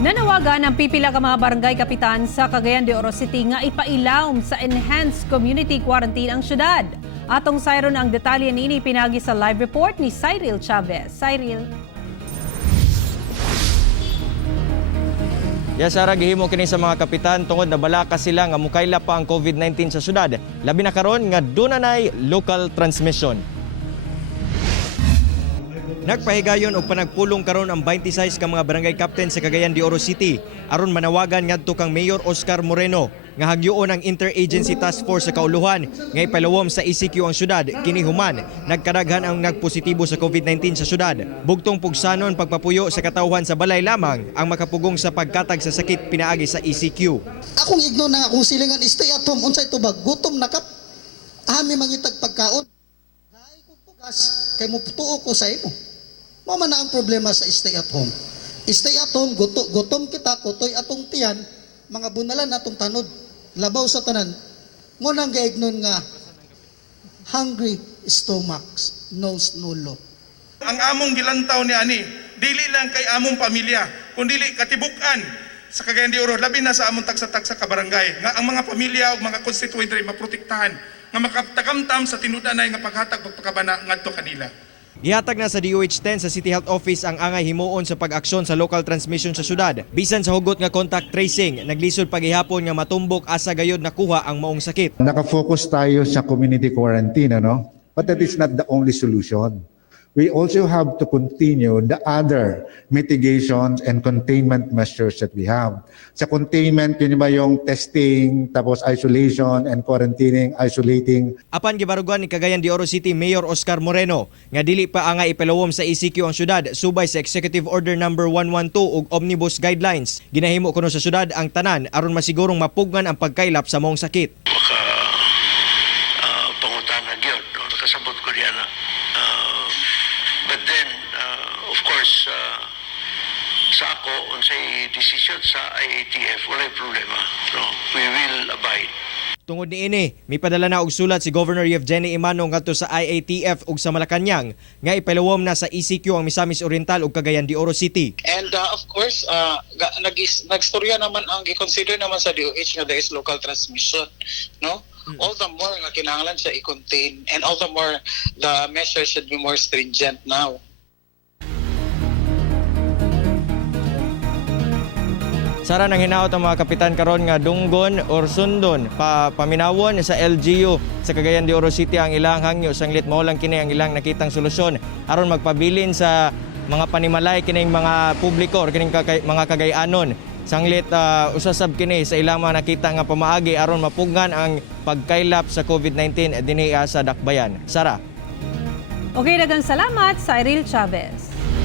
Nanawagan ang pipila ka mga barangay kapitan sa Cagayan de Oro City nga ipailawom sa enhanced community quarantine ang syudad. Atong sayron ang detalye nini pinagi sa live report ni Cyril Chavez. Cyril. Sara, gihimo kini sa mga kapitan tungod na balaka sila nga mukaila pa ang COVID-19 sa syudad. Labi na karon nga dunay local transmission. Nagpahigayon og panagpulong karon ang 26 ka mga barangay captain sa Cagayan de Oro City aron manawagan ngadto kang Mayor Oscar Moreno nga hagyoon ang Interagency Task Force sa kauluhan nga ipalawom sa ECQ ang syudad kini human nagkadaghan ang nagpositibo sa COVID-19 sa syudad. Bugtong pugsanon pagpapuyo sa katawhan sa balay lamang ang makapugong sa pagkatag sa sakit pinaagi sa ECQ. Akong igno na akong silingan stay at home unsay tubag gutom nakap ami mangitag pagkaon. Dai ko pugas kay mo tuo ko sa imo. Mama na ang problema sa stay at home. Stay at home, gutom kita, kutoy atong tiyan, mga bunalan atong tanod, labaw sa tanan. Mo nang gaignon nga, hungry stomachs knows no law. Ang among gilantaw ni ani, dili lang kay among pamilya, kundi katibukan sa Cagayan de Oro, labi na sa among taksa-taksa ka barangay, nga ang mga pamilya ug mga constituent ray maprotektahan, nga makatakamtam sa tinudanay nga paghatag pagpakabana ngadto kanila. Gihatag na sa DOH-10 sa City Health Office ang angay himuon sa pag-aksyon sa local transmission sa syudad. Bisan sa hugot nga contact tracing, naglisod paghihapon nga matumbok asa gayod nakuha ang maong sakit. Nakafocus tayo sa community quarantine, ano? But that is not the only solution. We also have to continue the other mitigations and containment measures that we have. Sa containment, yun ba yung testing, tapos isolation and quarantining, isolating. Apan gibarugan ni Cagayan de Oro City Mayor Oscar Moreno nga dili pa angay ipalawom sa ECQ ang syudad subay sa Executive Order number 112 ug Omnibus Guidelines. Ginahimo kuno sa syudad ang tanan aron masigurong mapugnan ang pagkaylap sa maong sakit. Pangutana gyud no nakasabot ko diyan na but then of course sa ako unsay decision sa IATF walay problema no we will abide. Tungod niini, mipadala na og sulat si Governor Yevgeny Imano ngadto sa IATF ug sa Malacañang nga ipalawom na sa ECQ ang Misamis Oriental ug Cagayan de Oro City. And of course, nagstorya naman ang i-consider naman sa DOH nga there is local transmission, no? All the more nga kinahanglan siya i-contain and all the more the measures should be more stringent now. Sara nang hinaot ang mga kapitan karon nga dunggon or sundon paminawon sa LGU sa Cagayan de Oro City ang ilang hangyo sanglit mao lang kini ang ilang nakitang solusyon aron magpabilin sa mga panimalay kining mga publiko or kining mga Cagayanon. Sanglit usasab kini sa ilang mga nakita nga pamaagi aron mapugnan ang pagkaylap sa COVID-19 dinhi sa Dakbayan. Sara. Okay, daghang salamat, Cyril Chavez.